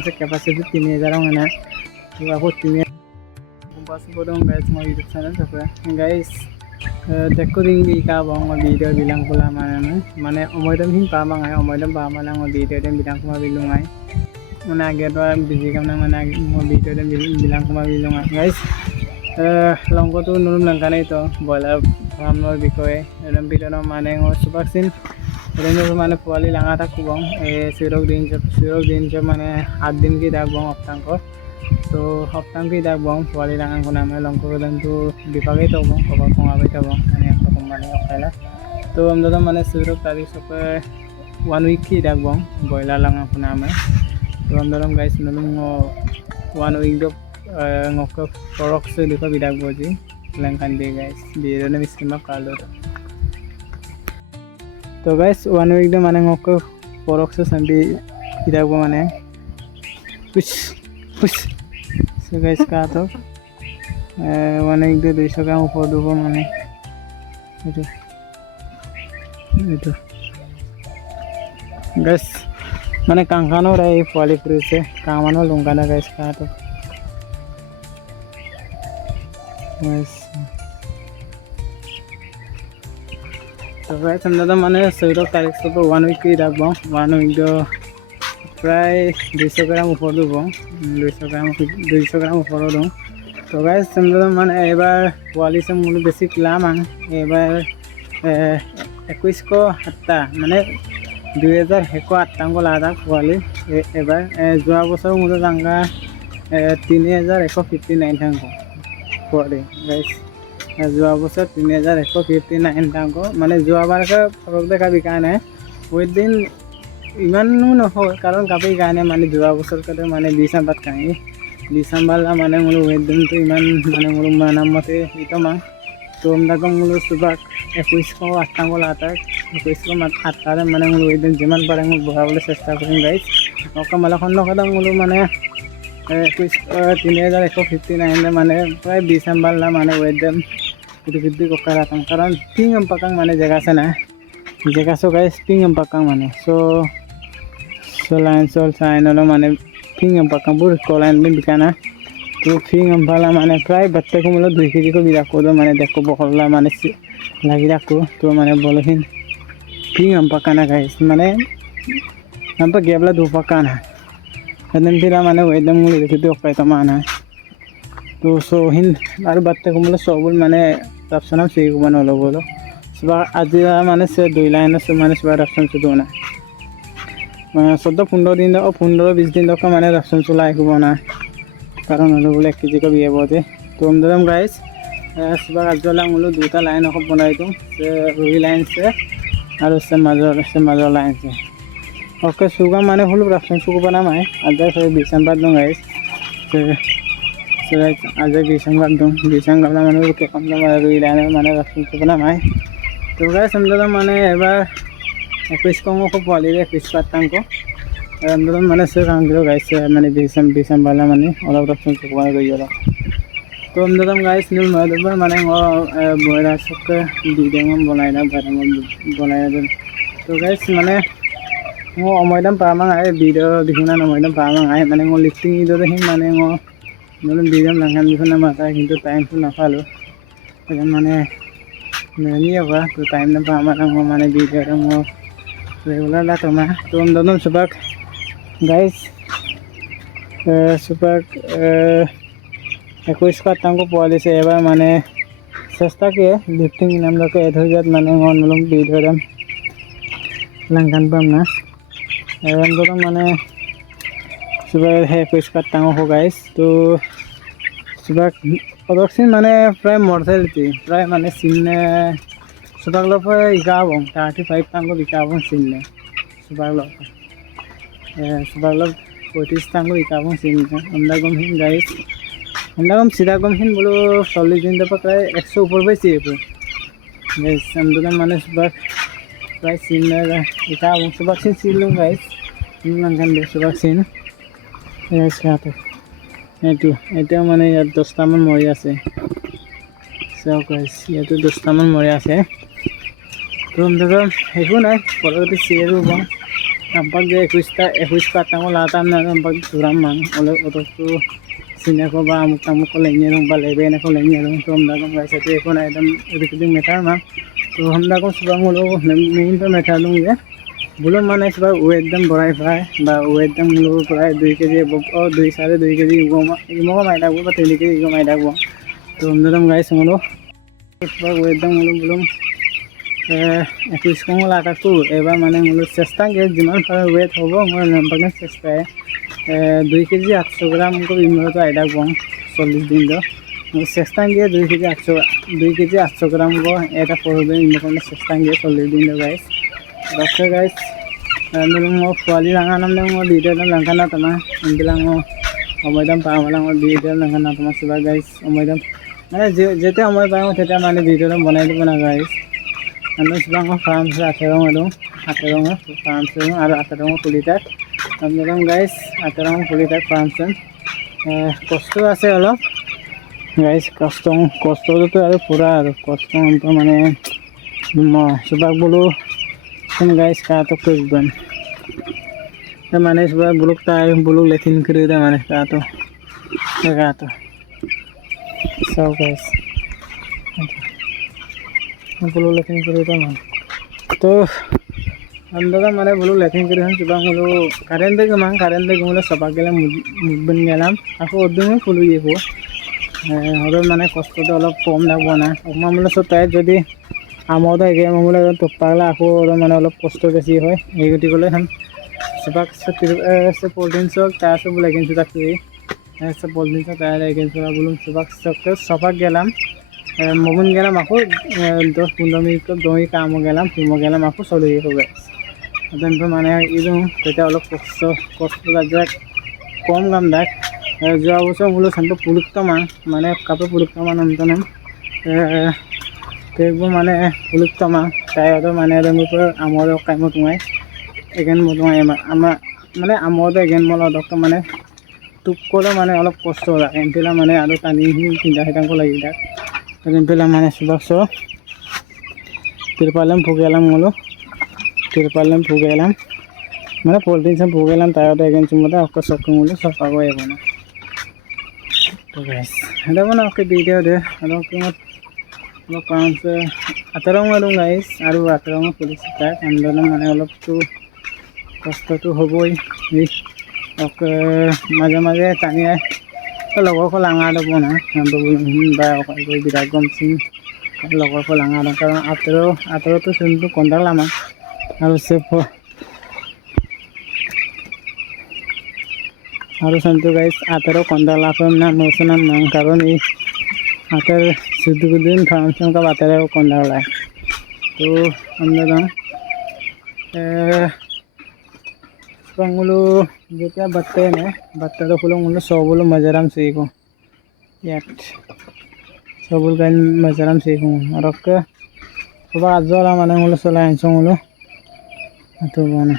আছে ক্যাপাসিটি তিনি হাজার মানে তো তিনি dong guys mau YouTube channel apa guys দেখো দিন di kabang mau video bilang pula mana mana omoy dam hin pa mangai omoy dam pa mana mau video dam bilang kuma bilungai mana age to busy kam na mana mau video dam bilang kuma bilungai guys লংক তো নুৰুম লংকা নাই broiler ফাৰ্মৰ বিষয়ে ভিতৰত মানে চুপাকচিন এদম মানে পোৱালি ডাঙৰ এটা কুবং এই চিৰক দিন চিৰক দিন মানে সাত দিন কি দাগ বং সপ্তাংশ তো সপ্তাহ কি দাগ বং পোৱালি ডাঙৰ কোনে মানে লংক এদমটো বিভাগেই তব কবা কমাবই তব মানে কোম্পানি তো আমরা মানে চিৰক তাৰিখ চকে ওৱান উইক কি দাগ বং ব্ৰইলাৰ ডাঙৰ কোনে আমাৰ তো আমরা guys নুৰুম one week ngoko porok se di bidak boji lengkan di guys di rene miskin kalau তো গাইস ওয়ান উইক দে মানে ngoko porok se sambi মানে। পুশ পুশ সো গাইস কা তো? ওয়ান উইক দে দুইশো গ্রাম উপর দেবো মানে। এটা এটা গাইস মানে কাংখানো ৰাই পোৱালি ফুৰিছে কামানো লুংকানা গাইছ কাটো Yes. তো গাইছ আমরা মানে চৈধ্য তাৰিখ চব ওৱান উইক কৰি ৰাখব ওৱান উইক প্ৰায় দুইশ গ্ৰাম ওপৰ দিব। দুইশ গ্ৰাম দুইশ গ্ৰাম ওপৰ দিওঁ তো গাইছ আমরা মানে পোৱালি চাম মোলো বেছি কিলাম আন এইবাৰ একৈছশ সাতটা মানে দুই হাজাৰ এশ আঠটাংক লাগাক পোৱালি এবাৰ যোৱা বছৰ মোলো টাংকা তিনি হাজাৰ এশ ফিফটি নাইন থাংক পোৱালি গাইছ যোৱা বছৰ তিনি হাজাৰ এশ ফিফটি নাইন টাংক মানে যোৱাবাৰকে ফৰক দেখা বিকা নাই দিন ইমানো নহয়, কাৰণ কাপি কাৰণে মানে যোৱা বছৰকে মানে বিছ নাম্বাৰত কাহি। বিছ মানে ৱেট দিনটো ইমান মানে মোৰ নামতে ইটো মা তো আমদাক মোৰ চুবাক, একৈছশ আঠটাংক লাটাক একৈছশ আঠটাৰে মানে ৱেট দিন যিমান পাৰে মোক বঢ়াবলৈ চেষ্টা কৰিম গাইছ অকমালাখন নকদা মোৰ মানে একৈছ তিনি হাজাৰ এশ ফিফটি নাইনে মানে প্ৰায় বিছ নাম্বাৰলা মানে them itu gede kok karatang karan ping ang pakang mana jaga sana jaga so guys ping ang pakang mana so so line so sign lo mana ping ang pakang bur ko line bin bikana তো ফিং আম্পালা মানে প্ৰায় বাচ্চাকে মূল দুই KG কবি রাখো তো মানে দেখো বকরলা মানে লাগি রাখো তো মানে বলহিন ফিং আম্পাকানা গাইস মানে আম্পা গেবলা দু পাকানা kadang tira mana wedam mulu itu okai tamana তো সো হিন আৰু বাচ্চা কমলে সবল মানে ৰাপচনাম চিৰি ক'ব নল'ব বলো চবা আজি মানে দুই লাইন আছে মানে চবা ৰাপচন চুটো না চৈধ্য, পোন্ধৰ দিন অ' পোন্ধৰ, বিছ দিন টকা মানে ৰাপচন চলা আহিব না কাৰণ হ'লে বোলে এক কেজিকৈ বিয়াব যে। তো আমদাম গাইছ চবা কাৰ্যালয় মোলো দুটা লাইন অকল বনাই দিওঁ। ৰুই লাইন আছে আৰু আছে মাজৰ আছে মাজৰ লাইন আছে ওকে সুগা মানে হলো রাফসান সুগা বানামায় আজ ডিসেম্বর দং গাইস আজ ডিসেম্বর দং ডিসেম্বর মানে কেকম রুই লাইনে মানে রাফসান সুগা বানামায় তো গাইস আমরা মানে এবার একৈশ কংক পোৱালিৰে একৈছ পাতাংক আন্দোলন মানে সে কাংগ্ৰ গাইছে মানে ডিচেম্বৰ ডিচেম্বৰলৈ মানে অলপ ৰাফসান সুগা গৈ অলপ তো আমরা গাইস নিল মধ্যে মানে বয়রা সবকে ভিডিও বনাই না বনাই তো গাইস মানে ngo omoydam pamang ay video dikuna omoydam pamang ay মানে ngo lifting ido দেখিম মানে ngo নতুন video লাগান দিখনা মাতা, কিন্তু টাইমটো নাপালোঁ। সেইকাৰণে মানে মেলি হোৱা তো টাইম নাপাওঁ আমাৰ মই মানে ভিডিঅ'টো মই ৰেগুলাৰ লা তোমা তো নতুন চুপাক গাইজ চুপাক একৈছশ আঠটাংক পোৱালিছে এবাৰ মানে চেষ্টা কিয়ে লিফটিং নামলৈকে এড হৈ যাত মানে মই নলম ভিডিঅ' দাম লাংকান পাম না। এরকম মানে সুবাক সেই পরিষ্কার টাঙো গাইস তো সুবাক অদক্ষিণ মানে প্রায় মর্টালিটি প্রায় মানে চিনে সুবাক লপ ইকাব থার্টি ফাইভ টাঙ্গো ইকাব চিনে সুবাক লপ সুবাক লপ পঁয়ত্রিশ টাঙ্গো ইকাব চিনে আমরা গম হিন গাইস আমরা গম সিধা গম হিন বলো চল্লিশ দিন তারপর প্রায় একশো উপর পাইছি এরপর গাইস আমরা মানে সুবাক প্রায় চিন এটা অবশ্য ভ্যাকসিন ছিল গাইস ইমান বেশি ভ্যাকসিন সিহঁতে এইটো এতিয়া মানে ইয়াত দহটামান মৰি আছে। চাওক ইয়াতো দহটামান মৰি আছে। তো দাদা একো নাই, পৰৱৰ্তী চিৰিয়েল পাওঁ নাম্পাক যে একৈছটা একৈছ পাতাম লাটাম না নাম্পাক ঘূৰাম মান। অলপ অতটো চিনাক বা আমুক তামুক লেঙি ৰং বা লেবে এনেকৈ লেঙি ৰং তো আমদাকম গাইছেতো একো নাই, একদম এদিক মেটাৰ মাক তো আমদাকম চুবাং হ'লেও মেইনটো মেটাৰ লওঁ যে। বুলম মানে সবাই ও দাম বঢ়াই ফ্রাই বা ও দাম লোক প্রায় দুই কেজি ও দুই চাৰে দুই কেজি ইমো মাই ডাকবো বা তিনি কেজি ইগো মাই ডাকবো তো অন্যরকম গাইছোঁ সঙ্গলো সবাই ৱেট দাম বলুম বলুম একৈছ কম লাগাতো এবাৰ মানে মূল চেষ্টা কৰে যিমান পাৰে ওয়েট হব মোর নাম্বারনে চেষ্টায় দুই কেজি আটশো গ্রাম ইমরত আই ডাকবো চল্লিশ দিন তো চেষ্টা দিয়ে দুই কেজি আঠশ দুই কেজি আটশো গ্রাম এটা পড়বে ইমরকম চেষ্টা দিয়ে চল্লিছ দিন গাইছ তো গাইছ ডক্টর গাইছ মই পোৱালি ডাঙৰ নাম মই দুইটা লাংখা না তোমাৰ এইবিলাক মই সময় দাম পাওঁ মানে মই দুইটা লাংখা না তোমাৰ চুবা গাইছ সময় দাম মানে যেতিয়া সময় পাওঁ তেতিয়া মানে ভিডিঅ'টো বনাই দিব না গাইছ আমি মই ফাৰ্ম আছে আঠেৰং আৰু আঠেৰঙৰ ফাৰ্ম আছে আৰু আঠেৰঙৰ পুলি তাত আপনারা গাইস আঠেরং পুলি তাত ফাৰ্ম আছে কষ্ট আছে অলপ গাইছ কষ্ট কষ্টটোতো আৰু পূৰা আৰু কষ্ট মানে চুবাক বোলো গাইছ কাটো করবেন মানে সবাই বুলুক তাই বুলুক, লেথিন করে দেয় মানে কাটো কাটো সব গাইছ বুলুক, লেথিন করে দেয় মানে। তো আমরা মানে বলো লেথিন করে চুবা হলো কারেন্ট থেকে মান কারেন্ট থেকে হলো সবাক গেলাম মুভবেন গেলাম। আকৌ উদ্যমে ফুলো যাব হবে। মানে কষ্টটো অলপ কম লাগব না। অকমান মানে চব তাই যদি আমোদ এগে মানে তোপাগলে আকৌ মানে অলপ কষ্ট বেছি হয়। এই গতিকে সবাক পলিথিনসক তার সব লেগিনছো তাকে সব পলিথিনসক তার লেগিনছো বলুন সবাক সবাক গেলাম। মগুন গেলাম আকৌ দশ পনেরো মিনিট দহি কামো গেলাম, ফুমো গেলাম আকৌ চলি হবে মানে ইদো তেতিয়া অলপ কষ্ট কষ্ট যাক কম কাম দেখ যোৱা বছৰ বোলো চান্ত পুলুক্তমা মানে কাপোৰ পুলুক্তমা নামটো সেইবোৰ মানে পুলুক্তমা তাইতো মানে মোৰ আমৰ কামো তোমাই। এগেন মই আমাৰ মানে আমৰতো এগেন মই লগতো মানে টোকলে মানে অলপ কষ্ট হয় এমপিলা মানে আৰু টানি তিনিটা শতাংশ লাগি তাক এমপিলা মানে চুবাক চ তিরপালাম ফুগেলাম হলো তিরপালাম ফুগেলাম মানে পলিথিন ফুগেলাম তারতে এগেন চুমতে অক্ক চক্কু মূল্য সফা করে না। তো গাইস এটা মানে ওকে ভিডিও দে। আৰু কিমত অলপ পাওঁছে আঁতৰং আৰু গাইছ আৰু আঁতৰং পুলিচ তাক আন্দোলন মানে অলপতো কষ্টটো হ'বই মাজে মাজে টানি লগৰকো লাঙা দিব না বা বিৰাট গম চিং লগৰকো লাঙা দিওঁ কাৰণ আঁতৰ আঁতৰতো চোনটো কণ্ডাল আমাক আৰু চেফ আৰু চোনটো গাইছ আঁতৰ কণ্ডাল আপন নাম মোচন নাম কাৰণ এই হাতের সিদ্ধুকুদ্দিন ফাউন্ডেশন का বাতের কন্ডা है? তো আমরা Pangulo যেতিয়া বাটে নে বাট্টাটো ফুলো মুলো সবুলো মজারাম সিকো ইয়াত সবুল গাইন মজারাম সিকো আরকে সবা আজলা মানে মুলো চলাই আনছো মুলো তো মানে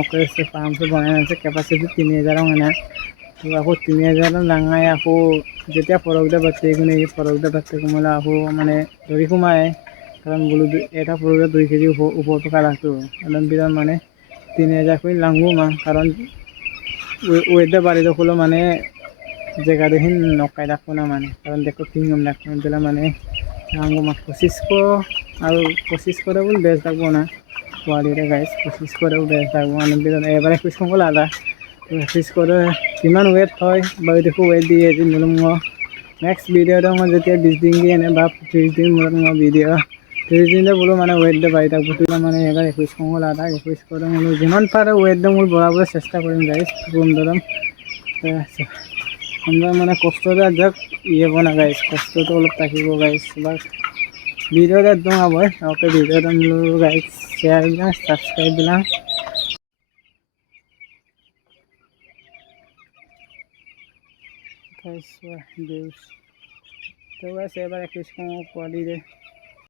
ওকে সে ফার্ম সে বনাই আছে ক্যাপাসিটি তিনি হাজার মানে তো আকৌ তিনি হাজাৰ ডাঙাই আকৌ যেতিয়া ফৰকটা বাচ্চা এইখিনি ফৰকটা বাচ্চা কমালে আকৌ মানে ধৰি সোমায় কাৰণ বোলো এটা ফৰকটা দুই কেজি ওপৰ ওপৰটো কালাৰটো একদম বিৰাট মানে তিনি হাজাৰ কৰি লাংবো মা। কাৰণ ৱেটটা বাঢ়ি দখলো মানে জেগা দেখি নকাই ৰাখো না মানে। কাৰণ দেখো ফিংগম ৰাখো পেলাই মানে লাংবো মা। পঁচিছশ আৰু করে বলে বেশ থাকব না পোৱালিটা গাইছ পঁচিছ করেও বেশ থাকব মানে এবার একুশ কঙ্কল আলাদা কৰে, কিমান ৱেট হয়, বাৰু দেখো ৱেট দিয়ে যে মোলো মই নেক্সট ভিডিঅ'টো মই যেতিয়া বিছ দিন দি এনে বা ত্ৰিছ দিন মূৰত মই ভিডিঅ' ত্ৰিছ দিনতে বোলো মানে ৱেটটো বাঢ়ি থাকব তেতিয়া মানে এবাৰ একৈছ কওঁ আধা একৈছ কৰে মোলো যিমান পাৰে ৱেটটো মোৰ বঢ়াবলৈ চেষ্টা কৰিম গাইছ সুন্দৰম আমরা মানে কষ্টটা যাক ইয়ে বনা গাইছ কষ্টটো অলপ থাকিব গাইছ বা ভিডিঅ'টা একদম আবয় okay guys share black subscribe Deus. Então essa é a que com o ali,